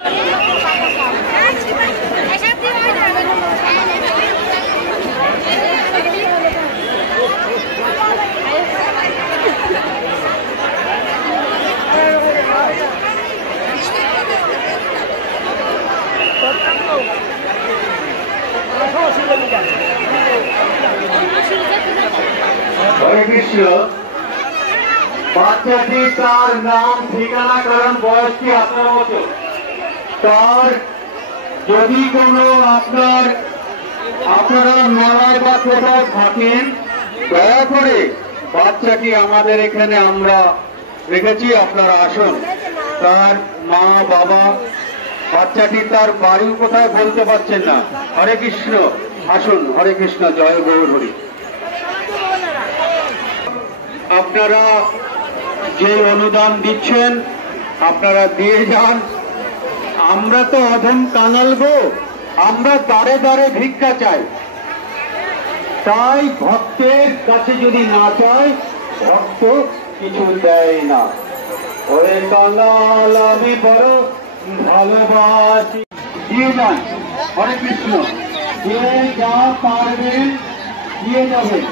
হরে কৃষ্ণ। বাচ্চাটি তার নাম ঠিকানা কারণ বয়স কি আপনার মতো, তার যদি কোনো আপনারা মেলায় বা কোথাও থাকেন দয়া করে বাচ্চাটি আমাদের এখানে আমরা রেখেছি, আপনারা আসুন। তার মা বাবা বাচ্চাটি তার বাড়ি কোথায় বলতে পারছেন না। হরে কৃষ্ণ, আসুন। হরে কৃষ্ণ, জয় গৌর হরি। আপনারা যে অনুদান দিচ্ছেন আপনারা দিয়ে যান। আমরা তো অধম কাঙাল গো, আমরা দাঁড়ে দাঁড়ে ভিক্ষা চাই। তাই ভক্তের কাছে যদি না চাই ভক্ত কিছু দেয় না। ওরে কাঙাল আমি বড় ভালোবাসি, দিয়ে যান। হরে কৃষ্ণ, যে যা পারবেন দিয়ে যাবেন।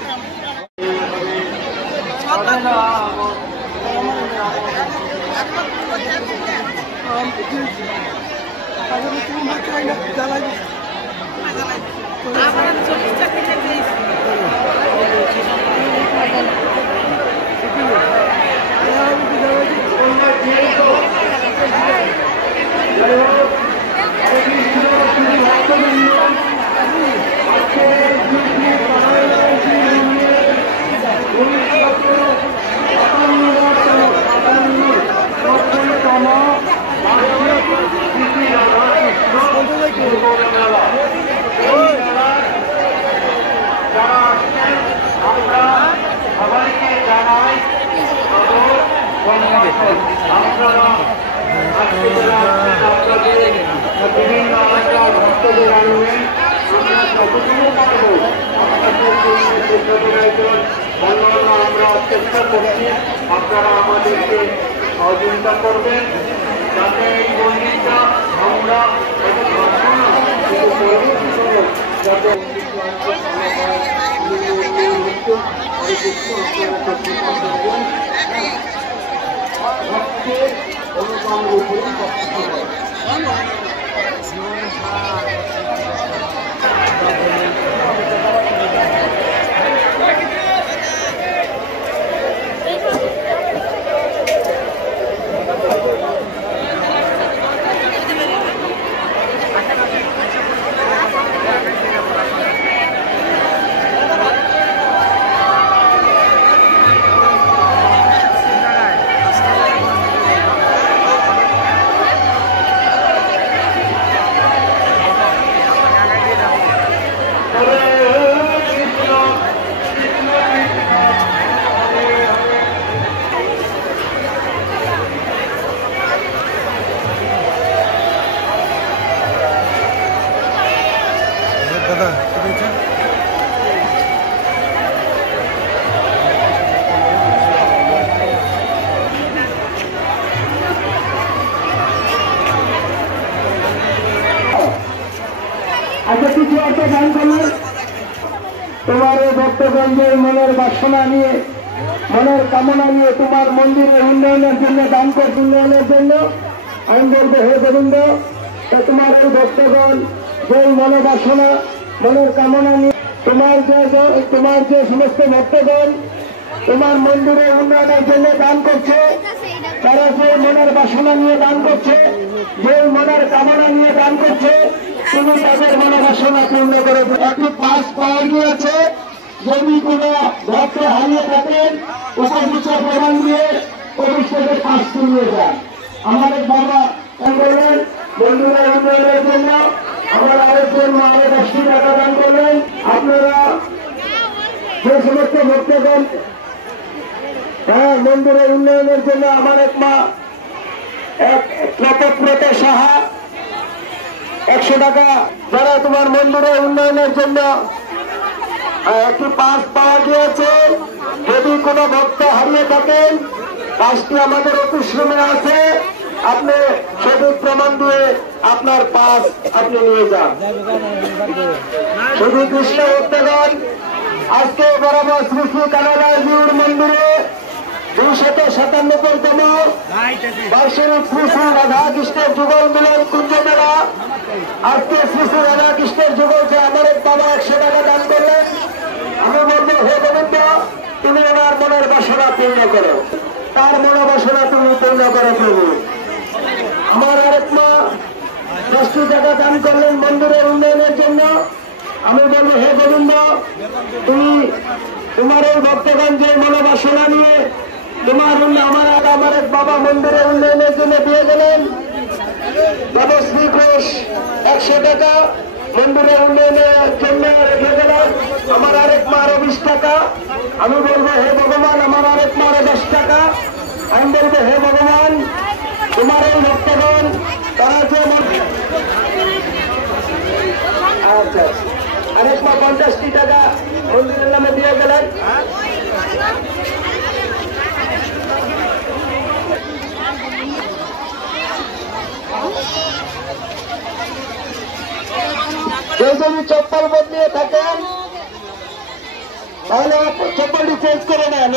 সবাইকে জানাই বিভিন্ন আচার ভক্তদের আনবেন, আমরা যতটুকু পারবো অন্যান্য আমরা চেষ্টা করছি। আপনারা আমাদেরকে সহযোগিতা করবেন যাতে এই মন্দিরটা আমরা যাতে ভক্তের অনুদানের উপরে আচ্ছা কিছু অর্থ দান করলেন তোমার এই ভক্তগঞ্জের মনের বাসনা নিয়ে, মনের কামনা নিয়ে, তোমার মন্দিরের উন্নয়নের জন্য দান করছে, উন্নয়নের জন্য। আমি বলবো হে গোবিন্দ, তোমার এই ভক্তগণ যে মনোবাসনা মনের কামনা নিয়ে তোমার যে সমস্ত ভক্তগণ তোমার মন্দিরের উন্নয়নের জন্য দান করছে, তারা যে মনের বাসনা নিয়ে দান করছে, যে মনের কামনা নিয়ে দান করছে, তুমি তাদের মনোবাসনা পূর্ণ করে। একটি পাস পাওয়া গিয়েছে, যদি কোন ভক্ত হারিয়ে থাকেন উপযুক্ত প্রমাণ দিয়ে অভিষেকের পাস তুলে যান। আমাদের বাবা বললেন মন্দিরের উন্নয়নের জন্য আমার আরেকজন মা আরো 10টি টাকা দান করলেন। আপনারা যে সমস্ত ভক্তগণ মন্দিরের উন্নয়নের জন্য আমার এক মা এক প্রতপ্রতা সাহা 100 টাকা, যারা তোমার মন্দিরের উন্নয়নের জন্য একটি পাস পাওয়া গিয়েছে। যদি কোনো ভক্ত হারিয়ে থাকেন পাসটি আমাদের অফিস রুমে আছে, আপনি সঠিক প্রমাণ দিয়ে আপনার পাস আপনি নিয়ে যান। শুধু কৃষ্ণ ভক্তগণ, আজকে বরাবর শ্রী শ্রী কানালায় জিউর মন্দিরে 297তম বার্ষিক শ্রী শ্রী রাধা কৃষ্ণের যুগল মিলন কুঞ্জ মেলা। আজকে শ্রী শ্রী রাধা কৃষ্ণের যুগল যে আমার এক বাবা 100 টাকা দান করলেন। আমি বলবো, হে গোবিন্দ, তুমি আমার মনের বাসনা পূর্ণ করো, তার মনোবাসনা তুমি পূর্ণ করো প্রভু। আমার আরেক মা 10টি টাকা দান করলেন মন্দিরের উন্নয়নের জন্য। আমি বলবো, হে গোবিন্দ, তুমি তোমার এই ভক্তগণ যে মনোবাসনা নিয়ে তোমার আমার এক বাবা মন্দিরের উন্নয়নের জন্য দিয়ে গেলেন। দেবশ্রী ঘোষ 100 টাকা মন্দিরের উন্নয়নের জন্য রেখে গেলেন। আমার আরেক মা আরো 20 টাকা। আমি বলবো, হে ভগবান, আমার আরেক মা আরো 10 টাকা। আমি বলবো, হে ভগবান, তোমার এই ভক্তগণ তারা যে আচ্ছা আরেক মা 50টি টাকা মন্দিরের নামে দিয়ে গেলেন। কেউ যদি চপ্পল বদলিয়ে থাকেন তাহলে চপ্পলটি চেঞ্জ করে নেন।